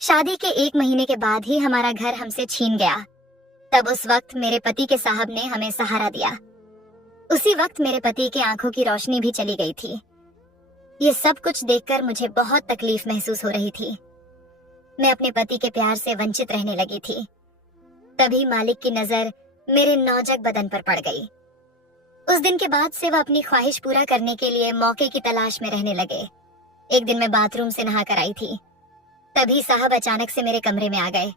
शादी के 1 महीने के बाद ही हमारा घर हमसे छीन गया। तब उस वक्त मेरे पति के साहब ने हमें सहारा दिया। उसी वक्त मेरे पति की आंखों की रोशनी भी चली गई थी। ये सब कुछ देखकर मुझे बहुत तकलीफ महसूस हो रही थी। मैं अपने पति के प्यार से वंचित रहने लगी थी। तभी मालिक की नजर मेरे नौजक बदन पर पड़ गई। उस दिन के बाद से वह अपनी ख्वाहिश पूरा करने के लिए मौके की तलाश में रहने लगे। एक दिन मैं बाथरूम से नहा कर आई थी, तभी साहब अचानक से मेरे कमरे में आ गए।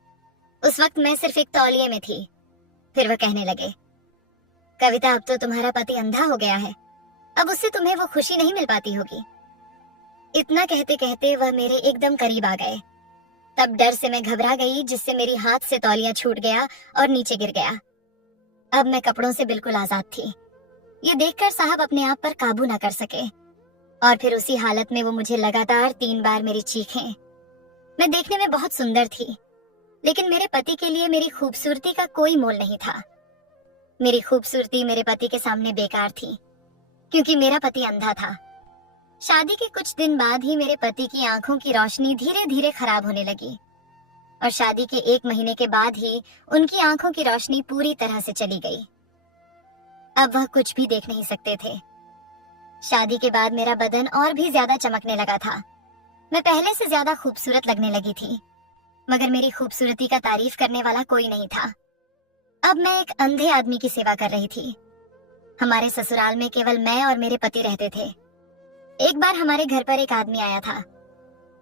उस वक्त मैं सिर्फ एक तौलिए में थी। फिर वह कहने लगे, कविता, अब तो तुम्हारा पति अंधा हो गया है, अब उससे तुम्हें वो खुशी नहीं मिल पाती होगी। इतना कहते कहते वह मेरे एकदम करीब आ गए। तब डर से मैं घबरा गई, जिससे मेरी हाथ से तौलिया छूट गया और नीचे गिर गया। अब मैं कपड़ों से बिल्कुल आजाद थी। ये देखकर साहब अपने आप पर काबू न कर सके और फिर उसी हालत में वो मुझे लगातार 3 बार मेरी चीखें। मैं देखने में बहुत सुंदर थी, लेकिन मेरे पति के लिए मेरी खूबसूरती का कोई मोल नहीं था। मेरी खूबसूरती मेरे पति के सामने बेकार थी, क्योंकि मेरा पति अंधा था। शादी के कुछ दिन बाद ही मेरे पति की आंखों की रोशनी धीरे धीरे खराब होने लगी और शादी के 1 महीने के बाद ही उनकी आंखों की रोशनी पूरी तरह से चली गई। अब वह कुछ भी देख नहीं सकते थे। शादी के बाद मेरा बदन और भी ज्यादा चमकने लगा था। मैं पहले से ज्यादा खूबसूरत लगने लगी थी, मगर मेरी खूबसूरती का तारीफ करने वाला कोई नहीं था। अब मैं एक अंधे आदमी की सेवा कर रही थी। हमारे ससुराल में केवल मैं और मेरे पति रहते थे। एक बार हमारे घर पर एक आदमी आया था।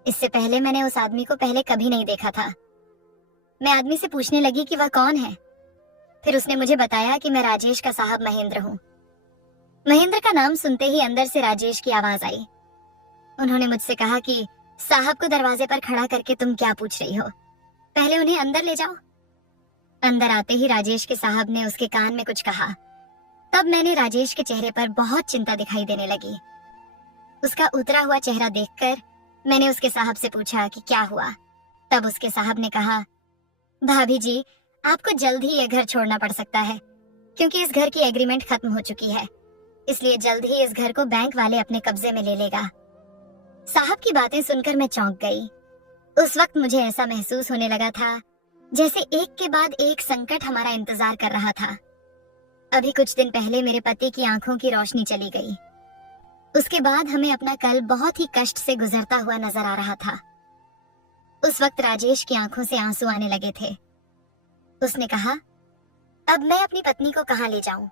इससे पहले मैंने उस आदमी को पहले कभी नहीं देखा था। मैं आदमी से पूछने लगी कि वह कौन है। फिर उसने मुझे बताया कि मैं राजेश का साहब महेंद्र हूँ। महेंद्र का नाम सुनते ही अंदर से राजेश की आवाज आई। उन्होंने मुझसे कहा कि साहब को दरवाजे पर खड़ा करके तुम क्या पूछ रही हो, पहले उन्हें अंदर ले जाओ। अंदर आते ही राजेश के साहब ने उसके कान में कुछ कहा। तब मैंने राजेश के चेहरे पर बहुत चिंता दिखाई देने लगी। उसका उतरा हुआ चेहरा देखकर मैंने उसके साहब से पूछा कि क्या हुआ। तब उसके साहब ने कहा, भाभी जी, आपको जल्द ही यह घर छोड़ना पड़ सकता है, क्योंकि इस घर की एग्रीमेंट खत्म हो चुकी है। इसलिए जल्द ही इस घर को बैंक वाले अपने कब्जे में ले लेगा। साहब की बातें सुनकर मैं चौंक गई। उस वक्त मुझे ऐसा महसूस होने लगा था जैसे एक के बाद एक संकट हमारा इंतजार कर रहा था। अभी कुछ दिन पहले मेरे पति की आंखों की रोशनी चली गई। उसके बाद हमें अपना कल बहुत ही कष्ट से गुजरता हुआ नजर आ रहा था। उस वक्त राजेश की आंखों से आंसू आने लगे थे। उसने कहा, अब मैं अपनी पत्नी को कहां ले जाऊं?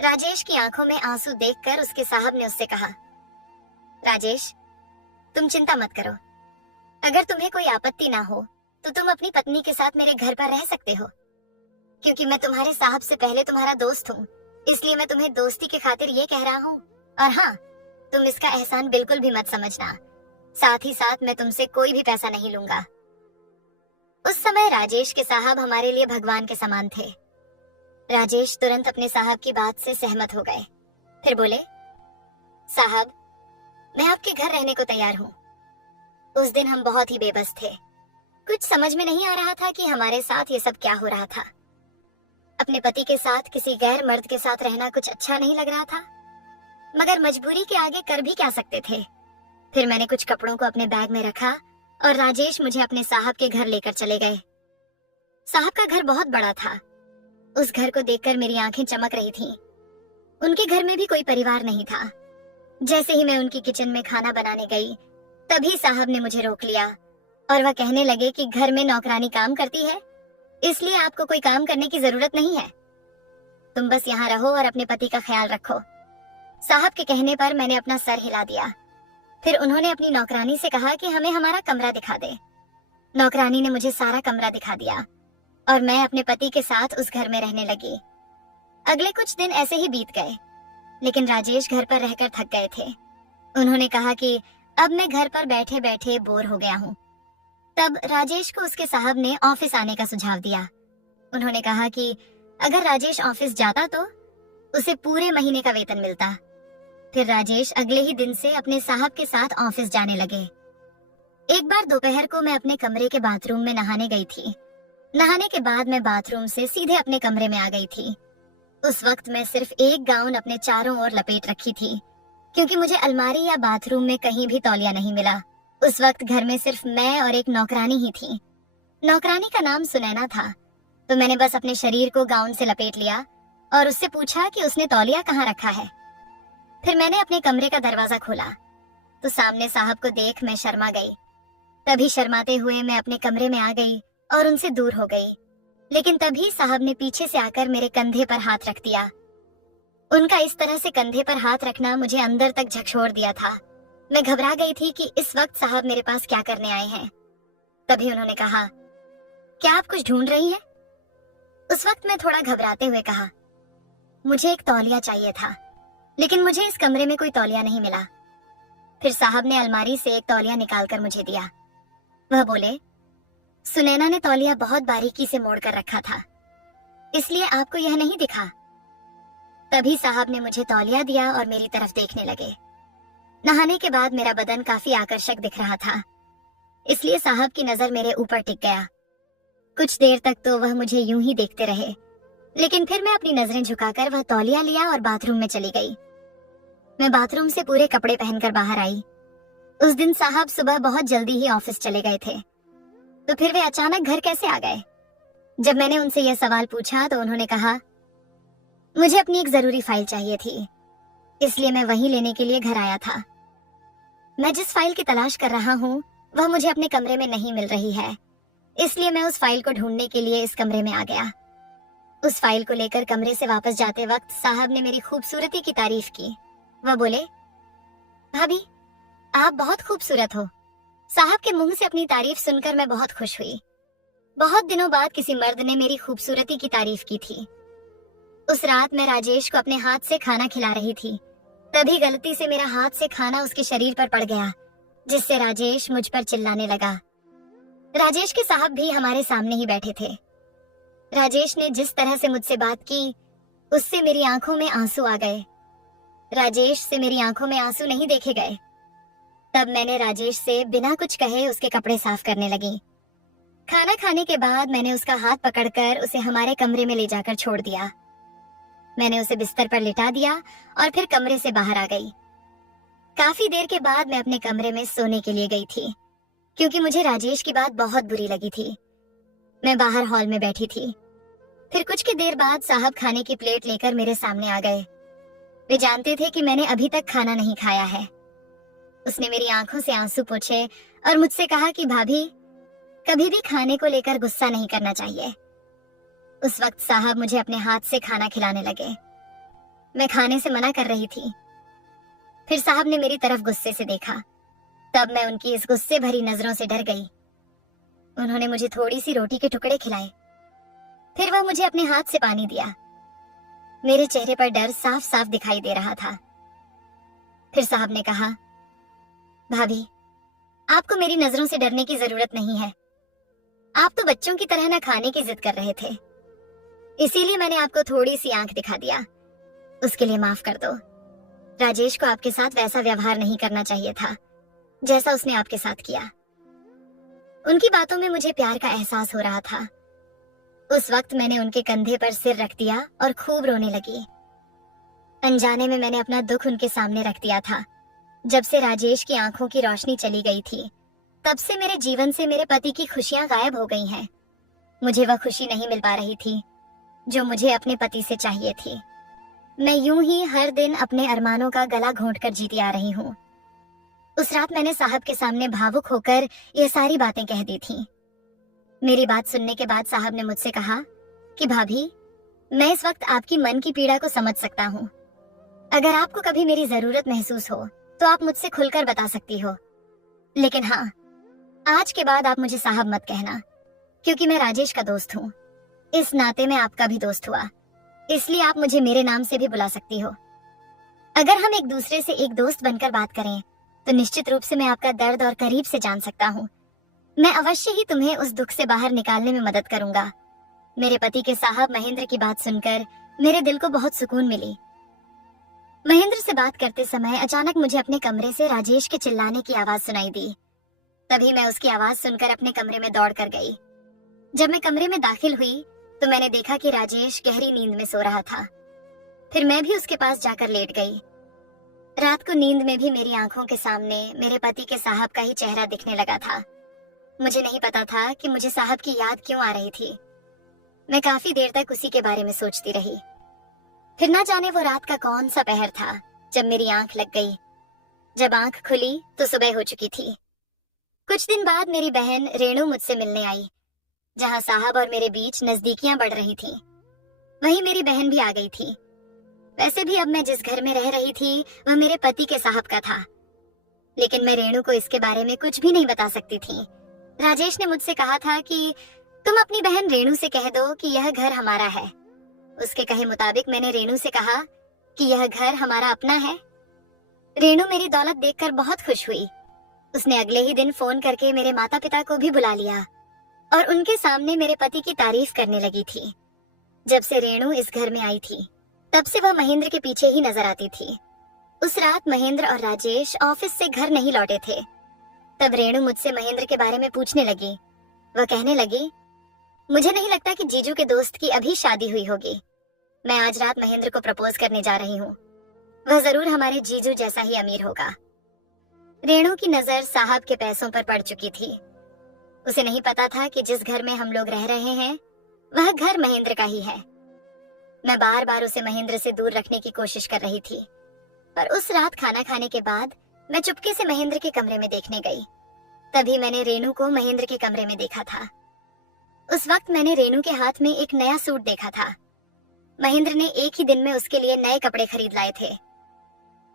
राजेश की आंखों में आंसू देखकर उसके साहब ने उससे कहा, राजेश, तुम चिंता मत करो। अगर तुम्हें कोई आपत्ति ना हो तो तुम अपनी पत्नी के साथ मेरे घर पर रह सकते हो, क्योंकि मैं तुम्हारे साहब से पहले तुम्हारा दोस्त हूँ। इसलिए मैं तुम्हें दोस्ती के खातिर ये कह रहा हूँ। और हाँ, तुम इसका एहसान बिल्कुल भी मत समझना। साथ ही साथ मैं तुमसे कोई भी पैसा नहीं लूंगा। उस समय राजेश के साहब हमारे लिए भगवान के समान थे। राजेश तुरंत अपने साहब की बात से सहमत हो गए। फिर बोले, साहब, मैं आपके घर रहने को तैयार हूँ। उस दिन हम बहुत ही बेबस थे। कुछ समझ में नहीं आ रहा था कि हमारे साथ ये सब क्या हो रहा था। अपने पति के साथ किसी गैर मर्द के साथ रहना कुछ अच्छा नहीं लग रहा था, मगर मजबूरी के आगे कर भी क्या सकते थे। फिर मैंने कुछ कपड़ों को अपने बैग में रखा और राजेश मुझे अपने साहब के घर लेकर चले गए। साहब का घर बहुत बड़ा था। उस घर को देखकर मेरी आंखें चमक रही थीं। उनके घर में भी कोई परिवार नहीं था। जैसे ही मैं उनकी किचन में खाना बनाने गई, तभी साहब ने मुझे रोक लिया और वह कहने लगे कि घर में नौकरानी काम करती है, इसलिए आपको कोई काम करने की जरूरत नहीं है। तुम बस यहाँ रहो और अपने पति का ख्याल रखो। साहब के कहने पर मैंने अपना सर हिला दिया। फिर उन्होंने अपनी नौकरानी से कहा कि हमें हमारा कमरा दिखा दे। नौकरानी ने मुझे सारा कमरा दिखा दिया और मैं अपने पति के साथ उस घर में रहने लगी। अगले कुछ दिन ऐसे ही बीत गए, लेकिन राजेश घर पर रहकर थक गए थे। उन्होंने कहा कि अब मैं घर पर बैठे बैठे बोर हो गया हूँ। तब राजेश को उसके साहब ने ऑफिस आने का सुझाव दिया। उन्होंने कहा कि अगर राजेश ऑफिस जाता तो उसे पूरे महीने का वेतन मिलता। फिर राजेश अगले ही दिन से अपने साहब के साथ ऑफिस जाने लगे। एक बार दोपहर को मैं अपने कमरे के बाथरूम में नहाने गई थी। नहाने के बाद मैं बाथरूम से सीधे अपने कमरे में आ गई थी। उस वक्त मैं सिर्फ एक गाउन अपने चारों ओर लपेट रखी थी, क्योंकि मुझे अलमारी या बाथरूम में कहीं भी तौलिया नहीं मिला। उस वक्त घर में सिर्फ मैं और एक नौकरानी ही थी। नौकरानी का नाम सुनैना था। तो मैंने बस अपने शरीर को गाउन से लपेट लिया और उससे पूछा कि उसने तौलिया कहाँ रखा है। फिर मैंने अपने कमरे का दरवाजा खोला तो सामने साहब को देख मैं शर्मा गई। तभी शर्माते हुए मैं अपने कमरे में आ गई और उनसे दूर हो गई। लेकिन तभी साहब ने पीछे से आकर मेरे कंधे पर हाथ रख दिया। उनका इस तरह से कंधे पर हाथ रखना मुझे अंदर तक झकझोर दिया था। मैं घबरा गई थी कि इस वक्त साहब मेरे पास क्या करने आए हैं। तभी उन्होंने कहा, क्या आप कुछ ढूंढ रही हैं? उस वक्त मैं थोड़ा घबराते हुए कहा, मुझे एक तौलिया चाहिए था, लेकिन मुझे इस कमरे में कोई तौलिया नहीं मिला। फिर साहब ने अलमारी से एक तौलिया निकालकर मुझे दिया। वह बोले, सुनैना ने तौलिया बहुत बारीकी से मोड़कर रखा था, इसलिए आपको यह नहीं दिखा। तभी साहब ने मुझे तौलिया दिया और मेरी तरफ देखने लगे। नहाने के बाद मेरा बदन काफी आकर्षक दिख रहा था, इसलिए साहब की नजर मेरे ऊपर टिक गया। कुछ देर तक तो वह मुझे यूं ही देखते रहे, लेकिन फिर मैं अपनी नजरें झुकाकर वह तौलिया लिया और बाथरूम में चली गई। मैं बाथरूम से पूरे कपड़े पहनकर बाहर आई। उस दिन साहब सुबह बहुत जल्दी ही ऑफिस चले गए थे, तो फिर वे अचानक घर कैसे आ गए? जब मैंने उनसे यह सवाल पूछा तो उन्होंने कहा, मुझे अपनी एक जरूरी फाइल चाहिए थी, इसलिए मैं वही लेने के लिए घर आया था। मैं जिस फाइल की तलाश कर रहा हूँ वह मुझे अपने कमरे में नहीं मिल रही है, इसलिए मैं उस फाइल को ढूंढने के लिए इस कमरे में आ गया। उस फाइल को लेकर कमरे से वापस जाते वक्त साहब ने मेरी खूबसूरती की तारीफ की। वह बोले, भाभी आप बहुत खूबसूरत हो। साहब के मुंह से अपनी तारीफ सुनकर मैं बहुत खुश हुई। बहुत दिनों बाद किसी मर्द ने मेरी खूबसूरती की तारीफ की थी। उस रात मैं राजेश को अपने हाथ से खाना खिला रही थी, तभी गलती से मेरा हाथ से खाना उसके शरीर पर पड़ गया, जिससे राजेश मुझ पर चिल्लाने लगा। राजेश के साहब भी हमारे सामने ही बैठे थे। राजेश ने जिस तरह से मुझसे बात की, उससे मेरी आंखों में आंसू आ गए। राजेश से मेरी आंखों में आंसू नहीं देखे गए। तब मैंने राजेश से बिना कुछ कहे उसके कपड़े साफ करने लगी। खाना खाने के बाद मैंने उसका हाथ पकड़कर उसे हमारे कमरे में ले जाकर छोड़ दिया। मैंने उसे बिस्तर पर लिटा दिया और फिर कमरे से बाहर आ गई। काफी देर के बाद मैं अपने कमरे में सोने के लिए गई थी, क्योंकि मुझे राजेश की बात बहुत बुरी लगी थी। मैं बाहर हॉल में बैठी थी। फिर कुछ की देर बाद साहब खाने की प्लेट लेकर मेरे सामने आ गए। वे जानते थे कि मैंने अभी तक खाना नहीं खाया है। उसने मेरी आंखों से आंसू पोंछे और मुझसे कहा कि भाभी, कभी भी खाने को लेकर गुस्सा नहीं करना चाहिए। उस वक्त साहब मुझे अपने हाथ से खाना खिलाने लगे। मैं खाने से मना कर रही थी। फिर साहब ने मेरी तरफ गुस्से से देखा। तब मैं उनकी इस गुस्से भरी नजरों से डर गई। उन्होंने मुझे थोड़ी सी रोटी के टुकड़े खिलाए। फिर वह मुझे अपने हाथ से पानी दिया। मेरे चेहरे पर डर साफ साफ दिखाई दे रहा था। फिर साहब ने कहा, भाभी आपको मेरी नजरों से डरने की जरूरत नहीं है। आप तो बच्चों की तरह ना खाने की जिद कर रहे थे, इसीलिए मैंने आपको थोड़ी सी आंख दिखा दिया। उसके लिए माफ कर दो। राजेश को आपके साथ वैसा व्यवहार नहीं करना चाहिए था जैसा उसने आपके साथ किया। उनकी बातों में मुझे प्यार का एहसास हो रहा था। उस वक्त मैंने उनके कंधे पर सिर रख दिया और खूब रोने लगी। अनजाने में मैंने अपना दुख उनके सामने रख दिया था। जब से राजेश की आंखों की रोशनी चली गई थी, तब से मेरे जीवन से मेरे पति की खुशियां गायब हो गई हैं। मुझे वह खुशी नहीं मिल पा रही थी जो मुझे अपने पति से चाहिए थी। मैं यूं ही हर दिन अपने अरमानों का गला घोंटकर जीती आ रही हूँ। उस रात मैंने साहब के सामने भावुक होकर ये सारी बातें कह दी थी। मेरी बात सुनने के बाद साहब ने मुझसे कहा कि भाभी, मैं इस वक्त आपकी मन की पीड़ा को समझ सकता हूँ। अगर आपको कभी मेरी जरूरत महसूस हो तो आप मुझसे खुलकर बता सकती हो, लेकिन हाँ, आज के बाद आप मुझे साहब मत कहना, क्योंकि मैं राजेश का दोस्त हूँ। इस नाते में आपका भी दोस्त हुआ, इसलिए आप मुझे मेरे नाम से भी बुला सकती हो। अगर हम एक दूसरे से एक दोस्त बनकर बात करें तो निश्चित रूप से मैं आपका दर्द और करीब से जान सकता हूँ। मैं अवश्य ही तुम्हें उस दुख से बाहर निकालने में मदद करूंगा। मेरे पति के साहब महेंद्र की बात सुनकर मेरे दिल को बहुत सुकून मिली। महेंद्र से बात करते समय अचानक मुझे अपने कमरे से राजेश के चिल्लाने की आवाज सुनाई दी। तभी मैं उसकी आवाज सुनकर अपने कमरे में दौड़ कर गई। जब मैं कमरे में दाखिल हुई तो मैंने देखा कि राजेश गहरी नींद में सो रहा था। फिर मैं भी उसके पास जाकर लेट गई। रात को नींद में भी मेरी आंखों के सामने मेरे पति के साहब का ही चेहरा दिखने लगा था। मुझे नहीं पता था कि मुझे साहब की याद क्यों आ रही थी। मैं काफी देर तक उसी के बारे में सोचती रही। फिर ना जाने वो रात का कौन सा पहर था जब मेरी आंख लग गई। जब आंख खुली तो सुबह हो चुकी थी। कुछ दिन बाद मेरी बहन रेणु मुझसे मिलने आई। जहां साहब और मेरे बीच नजदीकियां बढ़ रही थी, वहीं मेरी बहन भी आ गई थी। वैसे भी अब मैं जिस घर में रह रही थी वह मेरे पति के साहब का था, लेकिन मैं रेणु को इसके बारे में कुछ भी नहीं बता सकती थी। राजेश ने मुझसे कहा था कि तुम अपनी बहन रेणु से कह दो कि यह घर हमारा है। उसके कहे मुताबिक मैंने रेणु से कहा कि यह घर हमारा अपना है। रेणु मेरी दौलत देखकर बहुत खुश हुई। उसने अगले ही दिन फोन करके मेरे माता पिता को भी बुला लिया और उनके सामने मेरे पति की तारीफ करने लगी थी। जब से रेणु इस घर में आई थी, तब से वह महेंद्र के पीछे ही नजर आती थी। उस रात महेंद्र और राजेश ऑफिस से घर नहीं लौटे थे। तब रेणु मुझसे महेंद्र के बारे में पूछने लगी। वह कहने लगी, मुझे नहीं लगता कि जीजू के दोस्त की अभी शादी हुई होगी। मैं आज रात महेंद्र को प्रपोज करने जा रही हूँ। वह जरूर हमारे जीजू जैसा ही अमीर होगा। रेणु की नजर साहब के पैसों पर पड़ चुकी थी। उसे नहीं पता था कि जिस घर में हम लोग रह रहे हैं वह घर महेंद्र का ही है। मैं बार बार उसे महेंद्र से दूर रखने की कोशिश कर रही थी, पर उस रात खाना खाने के बाद मैं चुपके से महेंद्र के कमरे में देखने गई। तभी मैंने रेणु को महेंद्र के कमरे में देखा था। उस वक्त मैंने रेणु के हाथ में एक नया सूट देखा था। महेंद्र ने एक ही दिन में उसके लिए नए कपड़े खरीद लाए थे।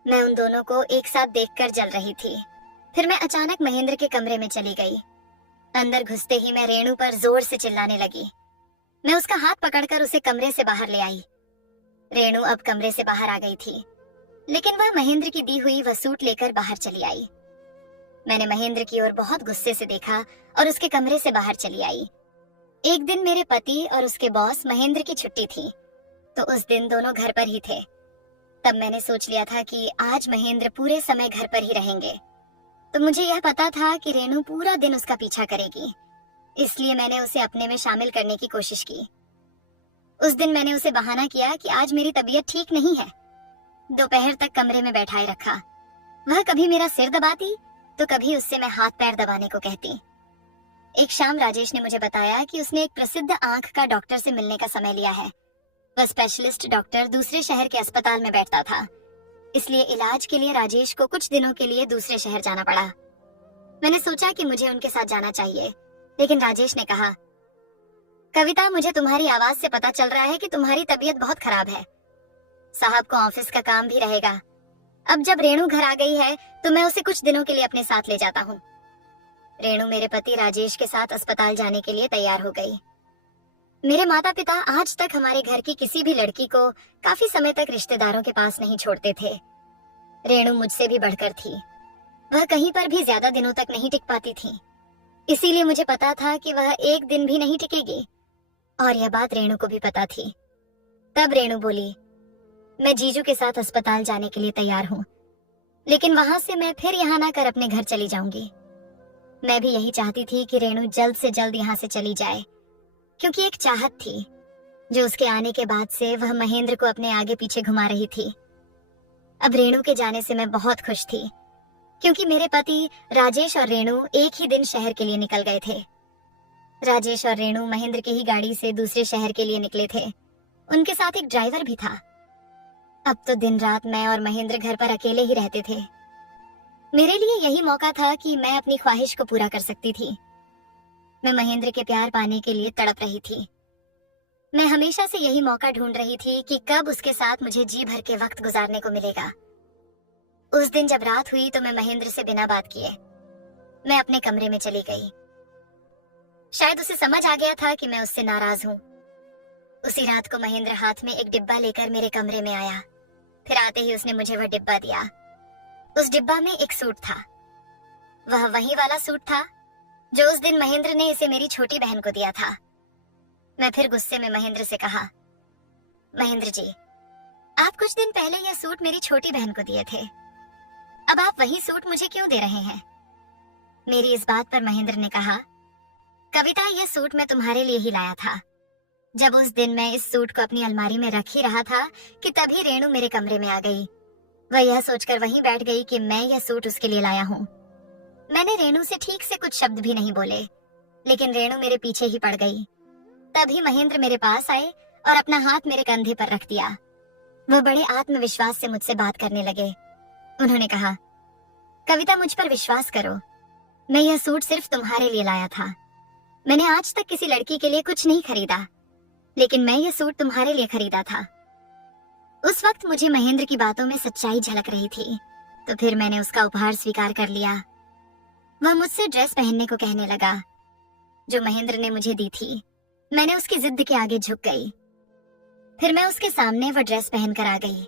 मैं उन दोनों को एक साथ देखकर जल रही थी। फिर मैं अचानक महेंद्र के कमरे में चली गई। अंदर घुसते ही मैं रेणु पर जोर से चिल्लाने लगी। मैं उसका हाथ पकड़कर उसे कमरे से बाहर ले आई। रेणु अब कमरे से बाहर आ गई थी, लेकिन वह महेंद्र की दी हुई वह सूट लेकर बाहर चली आई। मैंने महेंद्र की ओर बहुत गुस्से से देखा और उसके कमरे से बाहर चली आई। एक दिन मेरे पति और उसके बॉस महेंद्र की छुट्टी थी, तो उस दिन दोनों घर पर ही थे। तब मैंने सोच लिया था कि आज महेंद्र पूरे समय घर पर ही रहेंगे। तो मुझे यह पता था कि रेणु पूरा दिन उसका पीछा करेगी, इसलिए मैंने उसे अपने में शामिल करने की कोशिश की। उस दिन मैंने उसे बहाना किया कि आज मेरी तबीयत ठीक नहीं है। दोपहर तक कमरे में बैठाए रखा। वह कभी मेरा सिर दबाती तो कभी उससे मैं हाथ पैर दबाने को कहती। एक शाम राजेश ने मुझे बताया कि उसने एक प्रसिद्ध आंख का डॉक्टर से मिलने का समय लिया है। वह स्पेशलिस्ट डॉक्टर दूसरे शहर के अस्पताल में बैठता था, इसलिए इलाज के लिए राजेश को कुछ दिनों के लिए दूसरे शहर जाना पड़ा। मैंने सोचा कि मुझे उनके साथ जाना चाहिए, लेकिन राजेश ने कहा, कविता, मुझे तुम्हारी आवाज से पता चल रहा है कि तुम्हारी तबीयत बहुत खराब है। साहब को ऑफिस का काम भी रहेगा। अब जब रेणु घर आ गई है तो मैं उसे कुछ दिनों के लिए अपने साथ ले जाता हूँ। रेणु मेरे पति राजेश के साथ अस्पताल जाने के लिए तैयार हो गई। मेरे माता पिता आज तक हमारे घर की किसी भी लड़की को काफी समय तक रिश्तेदारों के पास नहीं छोड़ते थे। रेणु मुझसे भी बढ़कर थी। वह कहीं पर भी ज्यादा दिनों तक नहीं टिक पाती थी, इसीलिए मुझे पता था कि वह एक दिन भी नहीं टिकेगी, और यह बात रेणु को भी पता थी। तब रेणु बोली, मैं जीजू के साथ अस्पताल जाने के लिए तैयार हूँ, लेकिन वहां से मैं फिर यहाँ ना कर अपने घर चली जाऊंगी। मैं भी यही चाहती थी कि रेणु जल्द से जल्द यहाँ से चली जाए, क्योंकि एक चाहत थी जो उसके आने के बाद से वह महेंद्र को अपने आगे पीछे घुमा रही थी। अब रेणु के जाने से मैं बहुत खुश थी, क्योंकि मेरे पति राजेश और रेणु एक ही दिन शहर के लिए निकल गए थे। राजेश और रेणु महेंद्र की ही गाड़ी से दूसरे शहर के लिए निकले थे। उनके साथ एक ड्राइवर भी था। अब तो दिन रात मैं और महेंद्र घर पर अकेले ही रहते थे। मेरे लिए यही मौका था कि मैं अपनी ख्वाहिश को पूरा कर सकती थी। मैं महेंद्र के प्यार पाने के लिए तड़प रही थी। मैं हमेशा से यही मौका ढूंढ रही थी कि कब उसके साथ मुझे जी भर के वक्त गुजारने को मिलेगा। उस दिन जब रात हुई तो मैं महेंद्र से बिना बात किए मैं अपने कमरे में चली गई। शायद उसे समझ आ गया था कि मैं उससे नाराज हूँ। उसी रात को महेंद्र हाथ में एक डिब्बा लेकर मेरे कमरे में आया। फिर आते ही उसने मुझे वह डिब्बा दिया। उस डिब्बा में एक सूट था। वह वही वाला सूट था जो उस दिन महेंद्र ने इसे मेरी छोटी बहन को दिया था। मैं फिर गुस्से में महेंद्र से कहा, महेंद्र जी, आप कुछ दिन पहले यह सूट मेरी छोटी बहन को दिए थे, अब आप वही सूट मुझे क्यों दे रहे हैं? मेरी इस बात पर महेंद्र ने कहा, कविता, यह सूट मैं तुम्हारे लिए ही लाया था। जब उस दिन मैं इस सूट को अपनी अलमारी में रख ही रहा था कि तभी रेणु मेरे कमरे में आ गई। वह यह सोचकर वहीं बैठ गई कि मैं यह सूट उसके लिए लाया हूँ। मैंने रेणु से ठीक से कुछ शब्द भी नहीं बोले, लेकिन रेणु मेरे पीछे ही पड़ गई। तभी महेंद्र मेरे पास आए और अपना हाथ मेरे कंधे पर रख दिया। वह बड़े आत्मविश्वास से मुझसे बात करने लगे। उन्होंने कहा, कविता, मुझ पर विश्वास करो, मैं यह सूट सिर्फ तुम्हारे लिए लाया था। मैंने आज तक किसी लड़की के लिए कुछ नहीं खरीदा, लेकिन मैं यह सूट तुम्हारे लिए खरीदा था। उस वक्त मुझे महेंद्र की बातों में सच्चाई झलक रही थी, तो फिर मैंने उसका उपहार स्वीकार कर लिया। वह मुझसे ड्रेस पहनने को कहने लगा, जो महेंद्र ने मुझे दी थी। मैंने उसकी जिद के आगे झुक गई। फिर मैं उसके सामने वह ड्रेस पहनकर आ गई।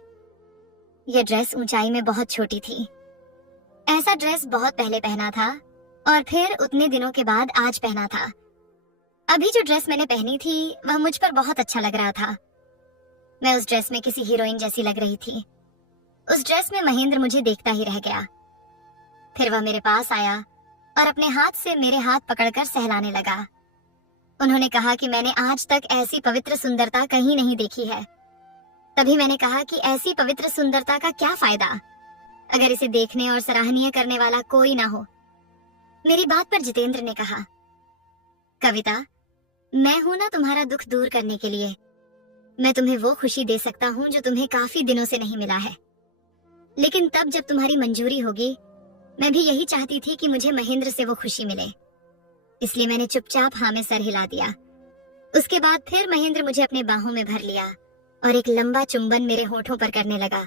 यह ड्रेस ऊंचाई में बहुत छोटी थी। ऐसा ड्रेस बहुत पहले पहना था और फिर उतने दिनों के बाद आज पहना था। अभी जो ड्रेस मैंने पहनी थी वह मुझ पर बहुत अच्छा लग रहा था। मैं उस ड्रेस में किसी हीरोइन जैसी लग रही थी। उस ड्रेस में महेंद्र मुझे देखता ही रह गया। फिर वह मेरे पास आया और अपने हाथ से मेरे हाथ पकड़कर सहलाने लगा। उन्होंने कहा कि मैंने आज तक ऐसी पवित्र सुंदरता कहीं नहीं देखी है। तभी मैंने कहा कि ऐसी पवित्र सुंदरता का क्या फायदा अगर इसे देखने और सराहनीय करने वाला कोई ना हो। मेरी बात पर जितेंद्र ने कहा, कविता, मैं हूं ना तुम्हारा दुख दूर करने के लिए। मैं तुम्हें वो खुशी दे सकता हूं जो तुम्हें काफी दिनों से नहीं मिला है। लेकिन तब जब तुम्हारी मंजूरी होगी, मैं भी यही चाहती थी कि मुझे महेंद्र से वो खुशी मिले। इसलिए मैंने चुपचाप हाँ में सर हिला दिया। उसके बाद फिर महेंद्र मुझे अपने बाहों में भर लिया और एक लंबा चुंबन मेरे होठों पर करने लगा।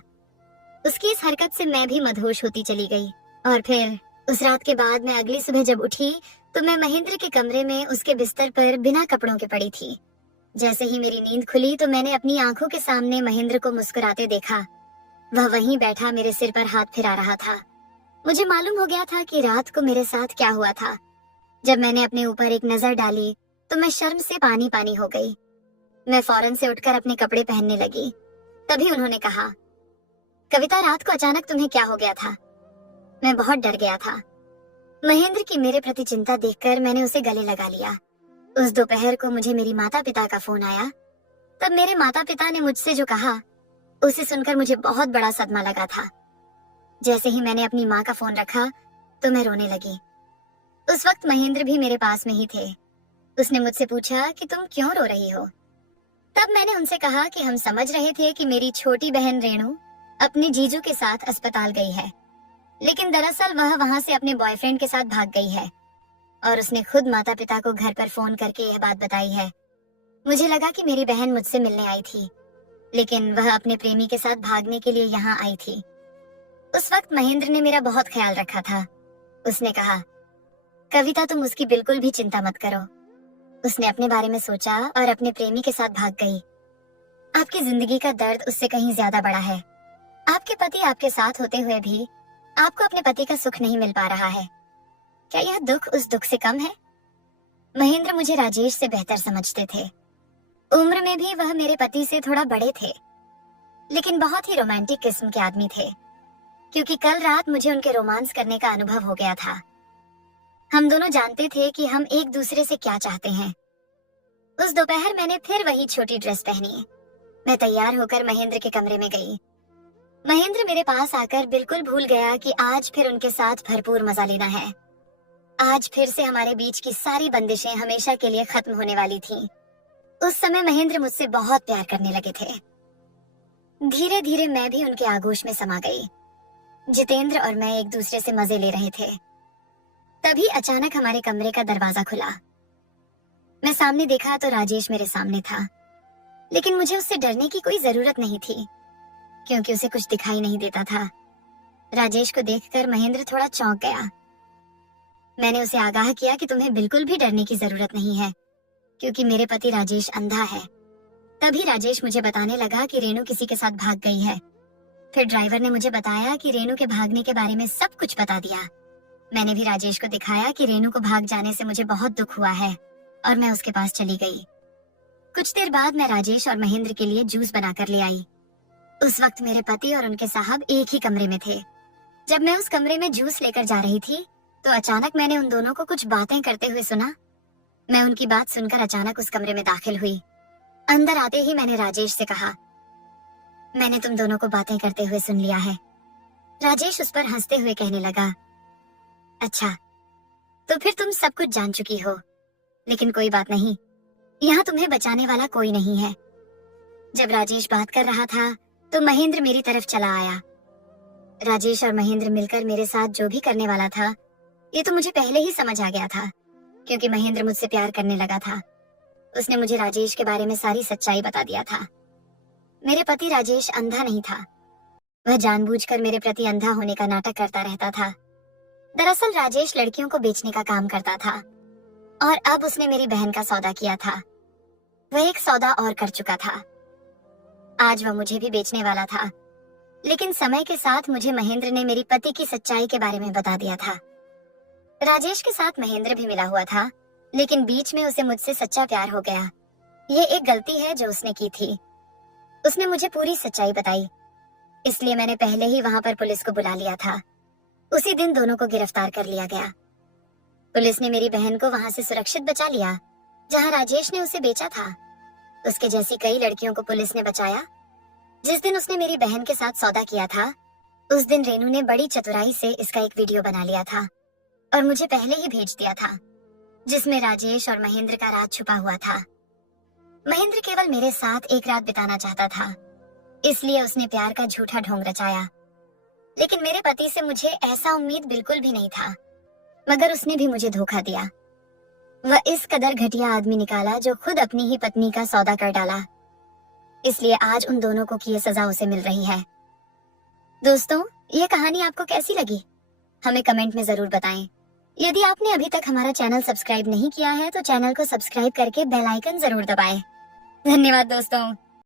उसकी इस हरकत से मैं भी मदहोश होती चली गई। और फिर उस रात के बाद मैं अगली सुबह जब उठी तो मैं महेंद्र के कमरे में उसके बिस्तर पर बिना कपड़ों के पड़ी थी। जैसे ही मेरी नींद खुली तो मैंने अपनी आंखों के सामने महेंद्र को मुस्कुराते देखा। वह वहीं बैठा मेरे सिर पर हाथ फिरा रहा था। मुझे मालूम हो गया था कि रात को मेरे साथ क्या हुआ था। जब मैंने अपने ऊपर एक नजर डाली तो मैं शर्म से पानी पानी हो गई। मैं फौरन से उठकर अपने कपड़े पहनने लगी। तभी उन्होंने कहा, कविता, रात को अचानक तुम्हें क्या हो गया था? मैं बहुत डर गया था। महेंद्र की मेरे प्रति चिंता देखकर मैंने उसे गले लगा लिया। उस दोपहर को मुझे मेरी माता पिता का फोन आया। तब मेरे माता पिता ने मुझसे जो कहा उसे सुनकर मुझे बहुत बड़ा सदमा लगा था। जैसे ही मैंने अपनी माँ का फोन रखा तो मैं रोने लगी। उस वक्त महेंद्र भी मेरे पास में ही थे। उसने मुझसे पूछा कि तुम क्यों रो रही हो? तब मैंने उनसे कहा कि हम समझ रहे थे कि मेरी छोटी बहन रेणु अपने जीजू के साथ अस्पताल गई है, लेकिन दरअसल वह वहां से अपने बॉयफ्रेंड के साथ भाग गई है और उसने खुद माता पिता को घर पर फोन करके यह बात बताई है। मुझे लगा कि मेरी बहन मुझसे मिलने आई थी, लेकिन वह अपने प्रेमी के साथ भागने के लिए यहाँ आई थी। उस वक्त महेंद्र ने मेरा बहुत ख्याल रखा था। उसने कहा, कविता, तुम उसकी बिल्कुल भी चिंता मत करो। उसने अपने बारे में सोचा और अपने प्रेमी के साथ भाग गई। आपकी जिंदगी का दर्द उससे कहीं ज्यादा बड़ा है। आपके पति आपके साथ होते हुए भी आपको अपने पति का सुख नहीं मिल पा रहा है। क्या यह दुख उस दुख से कम है? महेंद्र मुझे राजेश से बेहतर समझते थे। उम्र में भी वह मेरे पति से थोड़ा बड़े थे, लेकिन बहुत ही रोमांटिक किस्म के आदमी थे, क्योंकि कल रात मुझे उनके रोमांस करने का अनुभव हो गया था। हम दोनों जानते थे कि हम एक दूसरे से क्या चाहते हैं। उस दोपहर मैंने फिर वही छोटी ड्रेस पहनी। मैं तैयार होकर महेंद्र के कमरे में गई। महेंद्र मेरे पास आकर बिल्कुल भूल गया कि आज फिर उनके साथ भरपूर मजा लेना है। आज फिर से हमारे बीच की सारी बंदिशें हमेशा के लिए खत्म होने वाली थीं। उस समय महेंद्र मुझसे बहुत प्यार करने लगे थे। धीरे धीरे मैं भी उनके आगोश में समा गई। जितेंद्र और मैं एक दूसरे से मजे ले रहे थे। तभी अचानक हमारे कमरे का दरवाजा खुला। मैं सामने देखा तो राजेश मेरे सामने था, लेकिन मुझे उससे डरने की कोई जरूरत नहीं थी, क्योंकि उसे कुछ दिखाई नहीं देता था। राजेश को देखकर महेंद्र थोड़ा चौंक गया। मैंने उसे आगाह किया कि तुम्हें बिल्कुल भी डरने की जरूरत नहीं है, क्योंकि मेरे पति राजेश अंधा है। तभी राजेश मुझे बताने लगा कि रेणु किसी के साथ भाग गई है। फिर ड्राइवर ने मुझे बताया कि रेणु के भागने के बारे में सब कुछ बता दिया। मैंने भी राजेश को दिखाया कि रेणु को भाग जाने से मुझे बहुत दुख हुआ है और मैं उसके पास चली गई। कुछ देर बाद मैं राजेश और महेंद्र के लिए जूस बनाकर ले आई। उस वक्त मेरे पति और उनके साहब एक ही कमरे में थे। जब मैं उस कमरे में जूस लेकर जा रही थी तो अचानक मैंने उन दोनों को कुछ बातें करते हुए सुना। मैं उनकी बात सुनकर अचानक उस कमरे में दाखिल हुई। अंदर आते ही मैंने राजेश से कहा, मैंने तुम दोनों को बातें करते हुए सुन लिया है। राजेश उस पर हंसते हुए कहने लगा, अच्छा, तो फिर तुम सब कुछ जान चुकी हो। लेकिन कोई बात नहीं, यहाँ तुम्हें बचाने वाला कोई नहीं है। जब राजेश बात कर रहा था तो महेंद्र मेरी तरफ चला आया। राजेश और महेंद्र मिलकर मेरे साथ जो भी करने वाला था, ये तो मुझे पहले ही समझ आ गया था, क्योंकि महेंद्र मुझसे प्यार करने लगा था। उसने मुझे राजेश के बारे में सारी सच्चाई बता दिया था। मेरे पति राजेश अंधा नहीं था, वह जानबूझकर मेरे प्रति अंधा होने का नाटक करता रहता था। दरअसल राजेश लड़कियों को बेचने का काम करता था और अब उसने मेरी बहन का सौदा किया था। वह एक सौदा और कर चुका था। आज वह मुझे भी बेचने वाला था, लेकिन समय के साथ मुझे महेंद्र ने मेरी पति की सच्चाई के बारे में बता दिया था। राजेश के साथ महेंद्र भी मिला हुआ था, लेकिन बीच में उसे मुझसे सच्चा प्यार हो गया। ये एक गलती है जो उसने की थी। उसने मुझे पूरी सच्चाई बताई, इसलिए मैंने पहले ही वहां पर पुलिस को बुला लिया था। उसी दिन दोनों को गिरफ्तार कर लिया गया। पुलिस ने मेरी बहन को वहां से सुरक्षित बचा लिया जहां राजेश ने उसे बेचा था। उसके जैसी कई लड़कियों को पुलिस ने बचाया। जिस दिन उसने मेरी बहन के साथ सौदा किया था, उस दिन रेनू ने बड़ी चतुराई से इसका एक वीडियो बना लिया था और मुझे पहले ही भेज दिया था, जिसमें राजेश और महेंद्र का राज छुपा हुआ था। महेंद्र केवल मेरे साथ एक रात बिताना चाहता था, इसलिए उसने प्यार का झूठा ढोंग रचाया। लेकिन मेरे पति से मुझे ऐसा उम्मीद बिल्कुल भी नहीं था, मगर उसने भी मुझे धोखा दिया। वह इस कदर घटिया आदमी निकाला जो खुद अपनी ही पत्नी का सौदा कर डाला। इसलिए आज उन दोनों को की सजा उसे मिल रही है। दोस्तों, ये कहानी आपको कैसी लगी? हमें कमेंट में जरूर बताएं। यदि आपने अभी तक हमारा चैनल सब्सक्राइब नहीं किया है तो चैनल को सब्सक्राइब करके बेल आइकन जरूर दबाएं। धन्यवाद दोस्तों।